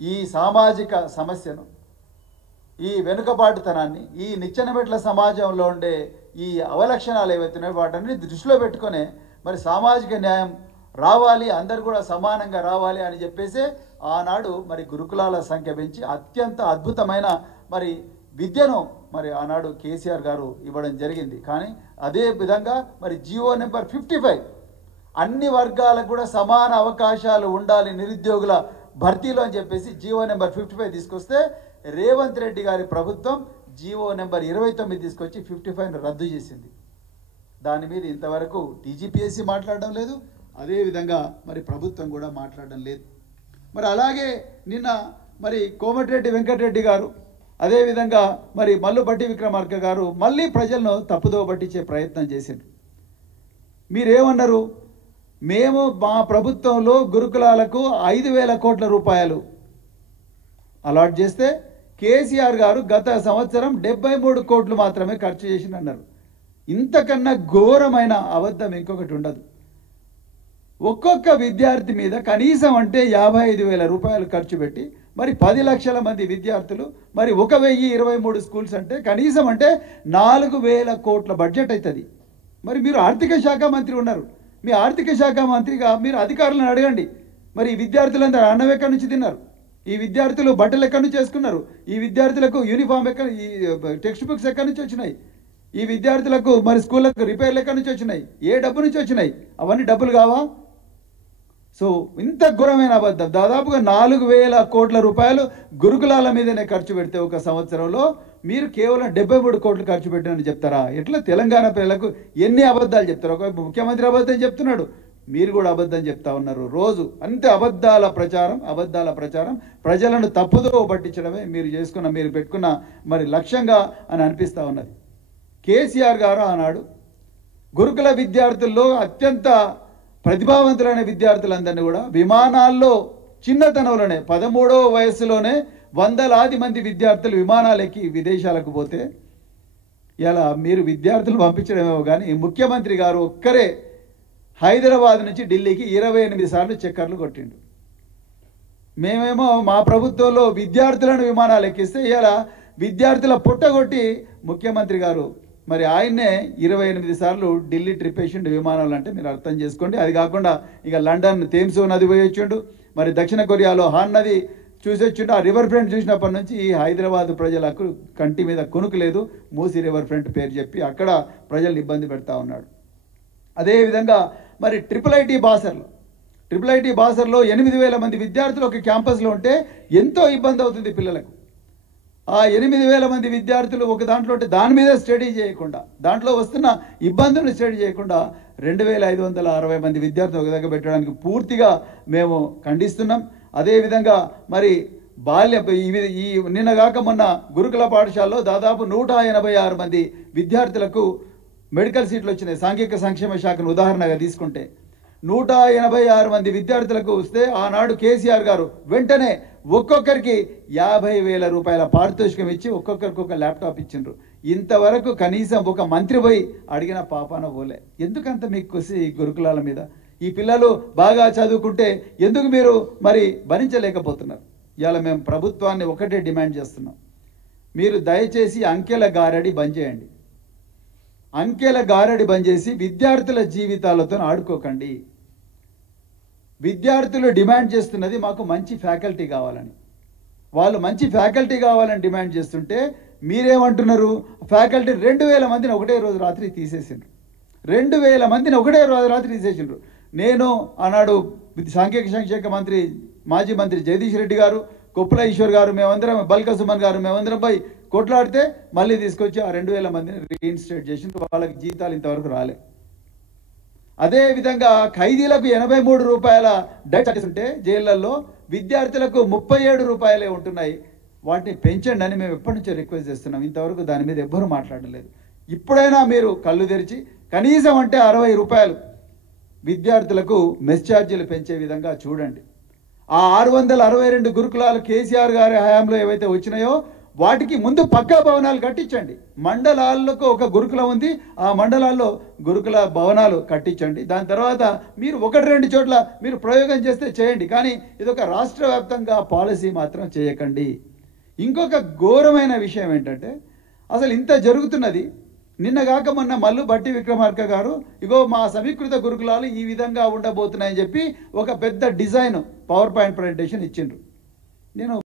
ఈ సామాజిక సమస్యను, ఈ వెనుకబాటుతనాన్ని, ఈ నిచ్చెనమెట్ల సమాజంలో ఉండే ఈ అవలక్షణాలు ఏవైతున్నాయో వాటన్ని దృష్టిలో పెట్టుకునే మరి సామాజిక న్యాయం రావాలి, అందరు కూడా సమానంగా రావాలి అని చెప్పేసి ఆనాడు మరి గురుకులాల సంఖ్య పెంచి అత్యంత అద్భుతమైన మరి విద్యను మరి ఆనాడు కేసీఆర్ గారు ఇవ్వడం జరిగింది. కానీ అదే విధంగా మరి జీవో నెంబర్ 55 అన్ని వర్గాలకు కూడా సమాన అవకాశాలు ఉండాలి నిరుద్యోగుల భర్తీలో అని చెప్పేసి జీవో నెంబర్ 55 తీసుకొస్తే రేవంత్ రెడ్డి గారి ప్రభుత్వం జీవో నెంబర్ 29 తీసుకొచ్చి 55ను రద్దు చేసింది. దాని మీద ఇంతవరకు టీజీపీఎస్సీ మాట్లాడడం లేదు, అదేవిధంగా మరి ప్రభుత్వం కూడా మాట్లాడడం లేదు. మరి అలాగే నిన్న మరి కోమటిరెడ్డి వెంకటరెడ్డి గారు, అదేవిధంగా మరి మల్లుపట్టి విక్రమార్క గారు మళ్ళీ ప్రజలను తప్పుదో పట్టించే ప్రయత్నం చేశారు. మీరేమన్నారు? మేము మా ప్రభుత్వంలో గురుకులాలకు 5,000 కోట్ల రూపాయలు అలాట్ చేస్తే కేసీఆర్ గారు గత సంవత్సరం 73 కోట్లు మాత్రమే ఖర్చు చేసిందన్నారు. ఇంతకన్నా ఘోరమైన అబద్ధం ఇంకొకటి ఉండదు. ఒక్కొక్క విద్యార్థి మీద కనీసం అంటే 55,000 రూపాయలు ఖర్చు పెట్టి మరి 10 లక్షల మంది విద్యార్థులు, మరి 1,023 స్కూల్స్ అంటే కనీసం అంటే 4,000 కోట్ల బడ్జెట్ అవుతుంది. మరి మీరు ఆర్థిక శాఖ మంత్రి ఉన్నారు, మీ ఆర్థిక శాఖ మంత్రిగా మీరు అధికారులను అడగండి, మరి ఈ విద్యార్థులందరూ అన్నం ఎక్కడి నుంచి తిన్నారు, ఈ విద్యార్థులు బట్టలు ఎక్కడి నుంచి వేసుకున్నారు, ఈ విద్యార్థులకు యూనిఫామ్ ఈ టెక్స్ట్ బుక్స్ ఎక్కడి నుంచి వచ్చినాయి, ఈ విద్యార్థులకు మరి స్కూళ్ళకు రిపేర్లు ఎక్కడి నుంచి వచ్చినాయి, ఏ డబ్బు నుంచి వచ్చినాయి, అవన్నీ డబ్బులు కావా? సో ఇంత ఘోరమైన అబద్ధం. దాదాపుగా 4,000 కోట్ల రూపాయలు గురుకులాల మీదనే ఖర్చు పెడితే ఒక సంవత్సరంలో మీరు కేవలం 73 కోట్లు ఖర్చు పెట్టారని చెప్తారా? ఎట్లా తెలంగాణ పిల్లలకు ఎన్ని అబద్ధాలు చెప్తారు? ఒక ముఖ్యమంత్రి అబద్ధం చెప్తున్నాడు, మీరు కూడా అబద్ధం చెప్తా ఉన్నారు. రోజు అంతే అబద్ధాల ప్రచారం, ప్రజలను తప్పుదో పట్టించడమే మీరు పెట్టుకున్న మరి లక్ష్యంగా అని అనిపిస్తూ ఉన్నది. కేసీఆర్ గారు ఆనాడు గురుకుల విద్యార్థుల్లో అత్యంత ప్రతిభావంతులైన విద్యార్థులందరినీ కూడా విమానాల్లో చిన్నతనంలోనే 13వ వయస్సులోనే వందలాది మంది విద్యార్థులు విమానాలు ఎక్కి విదేశాలకు పోతే ఇలా మీరు విద్యార్థులు పంపించడమేమో కానీ ముఖ్యమంత్రి గారు ఒక్కరే హైదరాబాద్ నుంచి ఢిల్లీకి 28 సార్లు చక్కర్లు కొట్టిండు. మేమేమో మా ప్రభుత్వంలో విద్యార్థులను విమానాలు ఎక్కిస్తే ఇలా విద్యార్థుల పుట్టగొట్టి ముఖ్యమంత్రి గారు మరి ఆయన్నే 28 సార్లు ఢిల్లీ ట్రిప్ వేసిండు విమానాలు. అంటే మీరు అర్థం చేసుకోండి. అది కాకుండా ఇక లండన్ థేమ్స్ నది పోయి వచ్చిండు, మరి దక్షిణ కొరియాలో హాన్ నది చూసి వచ్చిండు. ఆ రివర్ ఫ్రంట్ చూసినప్పటి నుంచి ఈ హైదరాబాద్ ప్రజలకు కంటి మీద కొనుకు లేదు, మూసి రివర్ ఫ్రంట్ పేరు చెప్పి అక్కడ ప్రజలు ఇబ్బంది పెడతా ఉన్నాడు. అదేవిధంగా మరి ట్రిపుల్ ఐటీ బాసర్లో 8,000 మంది విద్యార్థులు ఒక క్యాంపస్లో ఉంటే ఎంతో ఇబ్బంది అవుతుంది పిల్లలకు. ఆ 8,000 మంది విద్యార్థులు ఒక దాంట్లో ఉంటే దాని మీద స్టడీ చేయకుండా, దాంట్లో వస్తున్న ఇబ్బందులను స్టడీ చేయకుండా 2,560 మంది విద్యార్థులు ఒక దగ్గర పెట్టడానికి పూర్తిగా మేము ఖండిస్తున్నాం. అదేవిధంగా మరి ఈ నిన్నగాక మొన్న గురుకుల పాఠశాలలో దాదాపు 186 మంది విద్యార్థులకు మెడికల్ సీట్లు వచ్చినాయి. సాంఘిక సంక్షేమ శాఖను ఉదాహరణగా తీసుకుంటే 186 మంది విద్యార్థులకు వస్తే ఆనాడు కేసీఆర్ గారు వెంటనే ఒక్కొక్కరికి 50,000 రూపాయల పారితోషికం ఇచ్చి ఒక్కొక్కరికి ఒక ల్యాప్టాప్ ఇచ్చిండ్రు. ఇంతవరకు కనీసం ఒక మంత్రి పోయి అడిగిన పాపాన పోలే. ఎందుకంత మీకు కొసి గురుకులాల మీద? ఈ పిల్లలు బాగా చదువుకుంటే ఎందుకు మీరు మరి భరించలేకపోతున్నారు? ఇవాళ మేము ప్రభుత్వాన్ని ఒకటే డిమాండ్ చేస్తున్నాం, మీరు దయచేసి అంకెల గారడి బంద్ చేయండి. అంకెల గారడి బంద్ చేసి విద్యార్థుల జీవితాలతో ఆడుకోకండి. విద్యార్థులు డిమాండ్ చేస్తున్నది మాకు మంచి ఫ్యాకల్టీ కావాలని. వాళ్ళు మంచి ఫ్యాకల్టీ కావాలని డిమాండ్ చేస్తుంటే మీరేమంటున్నారు? ఫ్యాకల్టీ 2,000 మందిని ఒకటే రోజు రాత్రి తీసేసిండ్రు. 2,000 మందిని ఒకటే రోజు రాత్రి తీసేసిండ్రు. నేను ఆనాడు సాంఘిక సంక్షేమ మంత్రి మాజీ మంత్రి జగదీష్ రెడ్డి గారు, కొప్పుల ఈశ్వర్ గారు, మేమందరం బల్క సుమన్ గారు మేమందరం పోయి కొట్లాడితే మళ్ళీ తీసుకొచ్చి ఆ 2,000 మందిని రీఇన్స్టేట్ చేసి వాళ్ళకి జీతాలు ఇంతవరకు రాలే. అదేవిధంగా ఖైదీలకు 83 రూపాయల డైట్ ఉంటే జైళ్లలో విద్యార్థులకు 37 రూపాయలే ఉంటున్నాయి. వాటిని పెంచండి అని మేము ఎప్పటి నుంచో రిక్వెస్ట్ చేస్తున్నాం. ఇంతవరకు దాని మీద ఎవ్వరూ మాట్లాడలేదు. ఇప్పుడైనా మీరు కళ్ళు తెరిచి కనీసం అంటే 60 రూపాయలు విద్యార్థులకు మెస్ ఛార్జీలు పెంచే విధంగా చూడండి. ఆ 662 గురుకులాలు కేసీఆర్ గారి హయాంలో ఏవైతే వచ్చినాయో వాటికి ముందు పక్కా భవనాలు కట్టించండి. మండలాలకు ఒక గురుకులం ఉంది, ఆ మండలాల్లో గురుకుల భవనాలు కట్టించండి. దాని తర్వాత మీరు 1-2 చోట్ల మీరు ప్రయోగం చేస్తే చేయండి, కానీ ఇది ఒక రాష్ట్ర వ్యాప్తంగా పాలసీ మాత్రం చేయకండి. ఇంకొక ఘోరమైన విషయం ఏంటంటే, అసలు ఇంత జరుగుతున్నది, నిన్నగాక మొన్న మల్లు భట్టి విక్రమార్క గారు ఇగో మా సమీకృత గురుకులాలు ఈ విధంగా ఉండబోతున్నాయని చెప్పి ఒక పెద్ద డిజైన్ పవర్ పాయింట్ ప్రజెంటేషన్ ఇచ్చిండ్రు. నేను